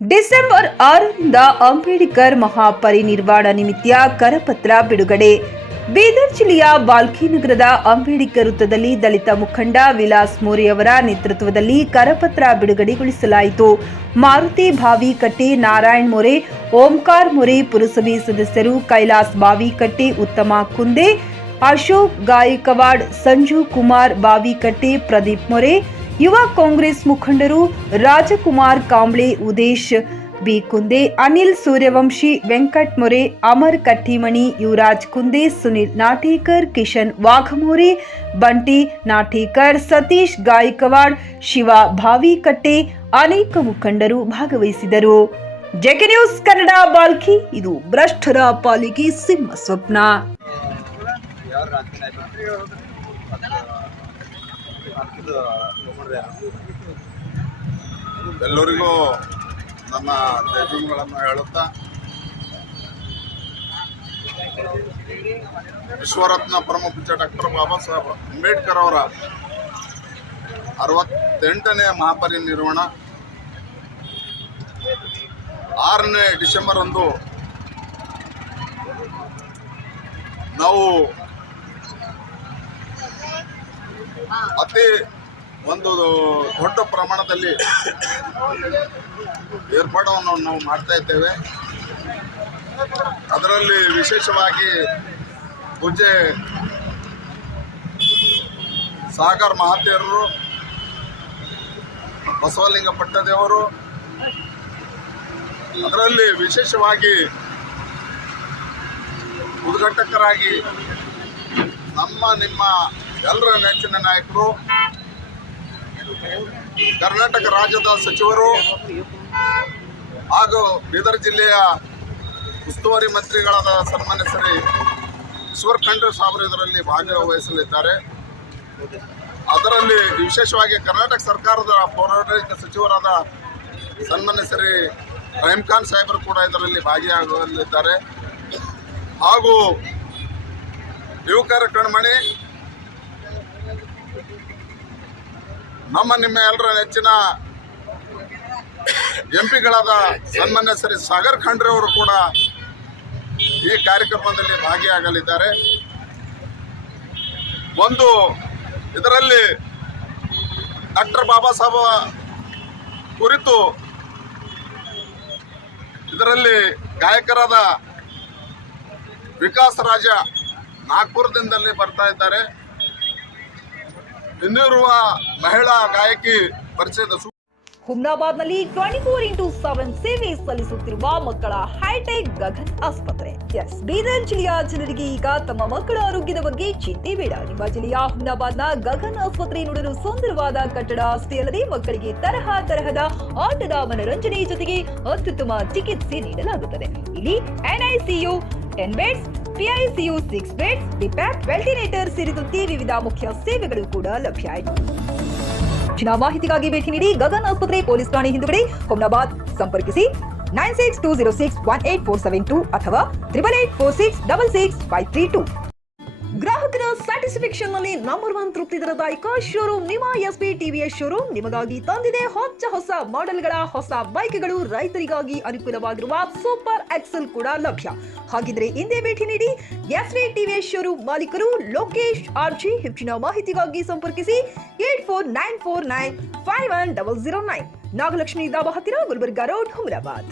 December 6ರಿಂದ Ambedkar ಮಹಾಪರಿನಿರ್ವಾಣ ನಿಮಿತ್ತ ಕರಪತ್ರ ಬಿಡುಗಡೆ. ಬೀದರ್ ಜಿಲ್ಲೆಯ ಬಾಲ್ಕಿ ನಗರದ ಅಂಬೇಡ್ಕರ್ ವೃತ್ತದಲ್ಲಿ ದಲಿತ ಮುಖಂಡ ವಿಲಾಸ್ ಮೋರೆ ಅವರ ನೇತೃತ್ವದಲ್ಲಿ ಕರಪತ್ರ ಬಿಡುಗಡೆಗೊಳಿಸಲಾಯಿತು. ಮಾರುತಿ ಬಾವಿಕಟ್ಟೆ, ನಾರಾಯಣ್ ಮೋರೆ, ಓಂಕಾರ ಮೋರೆ, ಪುರಸಭೆ ಸದಸ್ಯರು ಕೈಲಾಸ್ ಬಾವಿಕಟ್ಟೆ, ಉತ್ತಮ ಕುಂದೆ, ಅಶೋಕ್ ಗಾಯಕವಾಡ್, ಸಂಜು ಕುಮಾರ್ ಬಾವಿಕಟ್ಟೆ, ಪ್ರದೀಪ್ ಮೋರೆ, ಯುವ ಕಾಂಗ್ರೆಸ್ ಮುಖಂಡರು ರಾಜಕುಮಾರ್ ಕಾಂಬ್ಳೆ, ಉದೇಶ್ ಬಿ ಕುಂದೆ, ಅನಿಲ್ ಸೂರ್ಯವಂಶಿ, ವೆಂಕಟ್ ಮೊರೆ, ಅಮರ್ ಕಟ್ಟಿಮಣಿ, ಯುವರಾಜ್ ಕುಂದೆ, ಸುನಿಲ್ ನಾಟೇಕರ್, ಕಿಶನ್ ವಾಘಮೋರೆ, ಬಂಟಿ ನಾಟೇಕರ್, ಸತೀಶ್ ಗಾಯಕವಾಡ್, ಶಿವ ಭಾವಿಕಟ್ಟೆ ಅನೇಕ ಮುಖಂಡರು ಭಾಗವಹಿಸಿದರು. JK news Kannada, Bhalki. ಇದು ಭ್ರಷ್ಟರ ಪಾಲಿಗೆ ಸಿಂಹ ಸ್ವಪ್ನ. ಎಲ್ಲರಿಗೂ ನನ್ನ ಜೈಭೀಮ್ಗಳನ್ನು ಹೇಳುತ್ತಾ, ವಿಶ್ವರತ್ನ ಪರಮ ಪೂಜ್ಯ ಡಾಕ್ಟರ್ ಬಾಬಾ ಸಾಹೇಬ್ ಅಂಬೇಡ್ಕರ್ ಅವರ 68ನೇ ಮಹಾಪರಿನಿರ್ವಾಣ 6ನೇ ಡಿಸೆಂಬರ್ ಅಂದು ನಾವು ಅತಿ ಒಂದು ದೊಡ್ಡ ಪ್ರಮಾಣದಲ್ಲಿ ಏರ್ಪಾಡನ್ನು ನಾವು ಮಾಡ್ತಾ ಇದ್ದೇವೆ. ಅದರಲ್ಲಿ ವಿಶೇಷವಾಗಿ ಪೂಜ್ಯ ಸಾಗರ್ ಮಹಾದೇವರು, ಬಸವಲಿಂಗ ಪಟ್ಟದೇವರು, ಅದರಲ್ಲಿ ವಿಶೇಷವಾಗಿ ಉದ್ಘಾಟಕರಾಗಿ ನಿಮ್ಮ ಎಲ್ಲರ ನೆಚ್ಚಿನ ನಾಯಕರು, ಕರ್ನಾಟಕ ರಾಜ್ಯದ ಸಚಿವರು ಹಾಗೂ ಬೀದರ್ ಜಿಲ್ಲೆಯ ಉಸ್ತುವಾರಿ ಮಂತ್ರಿಗಳಾದ ಸನ್ಮಾನ್ಯ ಶ್ರೀ ಈಶ್ವರ್ ಖಂಡ್ರೆ ಸಾಹೇಬರು ಇದರಲ್ಲಿ ಭಾಗವಹಿಸಲಿದ್ದಾರೆ. ಅದರಲ್ಲಿ ವಿಶೇಷವಾಗಿ ಕರ್ನಾಟಕ ಸರ್ಕಾರದ ಪೌರಾಡಳಿತ ಸಚಿವರಾದ ಸನ್ಮಾನ್ಯ ಶ್ರೀ ರಹೀಮ್ ಖಾನ್ ಸಾಹೇಬರು ಕೂಡ ಇದರಲ್ಲಿ ಭಾಗಿಯಾಗಲಿದ್ದಾರೆ. ಹಾಗೂ ಯುವಕರ ಕಣ್ಮಣಿ, ನಿಮ್ಮ ಎಲ್ಲರ ನೆಚ್ಚಿನ ಎಂಪಿಗಳಾದ ಸನ್ಮಾನ್ಯ ಶ್ರೀ ಸಾಗರ್ ಖಂಡ್ರೆ ಅವರು ಕೂಡ ಈ ಕಾರ್ಯಕ್ರಮದಲ್ಲಿ ಭಾಗಿಯಾಗಲಿದ್ದಾರೆ. ಒಂದು ಇದರಲ್ಲಿ ಡಾಕ್ಟರ್ ಬಾಬಾ ಸಾಹೇಬ್ ಕುರಿತು ಇದರಲ್ಲಿ ಗಾಯಕರಾದ ವಿಕಾಸ್ ರಾಜ ನಾಗ್ಪುರದಿಂದಲೇ ಬರ್ತಾ ಇದ್ದಾರೆ. ಇನ್ನಿರುವ ಮಹಿಳಾ ಗಾಯಕಿ ಪರಿಚಯದ ಹುಮ್ನಾಬಾದ್ನಲ್ಲಿ 24x7 ಸೇವೆ ಸಲ್ಲಿಸುತ್ತಿರುವ ಮಕ್ಕಳ ಹೈಟೆಕ್ ಗಗನ್ ಆಸ್ಪತ್ರೆ. ಬೀದರ್ ಜಿಲ್ಲೆಯ ಜನರಿಗೆ ಈಗ ತಮ್ಮ ಮಕ್ಕಳ ಆರೋಗ್ಯದ ಬಗ್ಗೆ ಚಿಂತೆ ಬೇಡ. ನಿಮ್ಮ ಜಿಲ್ಲೆಯ ಹುಮ್ನಾಬಾದ್ನ ಗಗನ್ ಆಸ್ಪತ್ರೆ ನೋಡಲು ಸುಂದರವಾದ ಕಟ್ಟಡ ಅಷ್ಟೇ ಅಲ್ಲದೆ ಮಕ್ಕಳಿಗೆ ತರಹದ ಆಟದ ಮನರಂಜನೆ ಜೊತೆಗೆ ಅತ್ಯುತ್ತಮ ಚಿಕಿತ್ಸೆ ನೀಡಲಾಗುತ್ತದೆ. ಇಲ್ಲಿ NICU 10 ಬೆಡ್ಸ್, PICU 6 ಬೆಡ್ಸ್, ಡಿಪ್ಯಾಕ್, ವೆಂಟಿಲೇಟರ್ ಸೇರಿದಂತೆ ವಿವಿಧ ಮುಖ್ಯ ಸೇವೆಗಳು ಕೂಡ ಲಭ್ಯ ಇದೆ. ಹೆಚ್ಚಿನ ಮಾಹಿತಿಗಾಗಿ ಭೇಟಿ ನೀಡಿ ಗಗನ್ ಆಸ್ಪತ್ರೆ, ಪೊಲೀಸ್ ಠಾಣೆ ಹಿಂದುಗಡೆ, ಹುಮ್ನಾಬಾದ್. ಸಂಪರ್ಕಿಸಿ 9620618472 ಅಥವಾ 8884666532. ಗ್ರಾಹಕರ ಸ್ಯಾಟಿಸ್ಫ್ಯಾಕ್ಷನ್ ನಲ್ಲಿ ನಂಬರ್ 1 ತೃಪ್ತಿ ದರದಾಯಕ ಶೋರೂಮ್ ನಿಮ್ಮ SP TVS ಶೋರೂಮ್ ನಿಮಗಾಗಿ ತಂದಿದೆ ಹೊಸ ಮಾಡೆಲ್ಗಳ ಹೊಸ ಬೈಕ್ಗಳು. ರೈತರಿಗಾಗಿ ಅನುಕೂಲವಾಗಿರುವ ಸೂಪರ್ ಎಕ್ಸೆಲ್ ಕೂಡ ಲಭ್ಯ. ಹಾಗಿದ್ರೆ ಹಿಂದೆ ಭೇಟಿ ನೀಡಿ SP TVS ಶೋರೂಮ್ ಮಾಲೀಕರು ಲೋಕೇಶ್ RG. ಹೆಚ್ಚಿನ ಮಾಹಿತಿಗಾಗಿ ಸಂಪರ್ಕಿಸಿ 8494951009. ನಾಗಲಕ್ಷ್ಮಿ ದಾಬಾ ಹತ್ತಿರ, ಗುಲ್ಬರ್ಗಾ ರೋಡ್, ಹುಮ್ನಾಬಾದ್.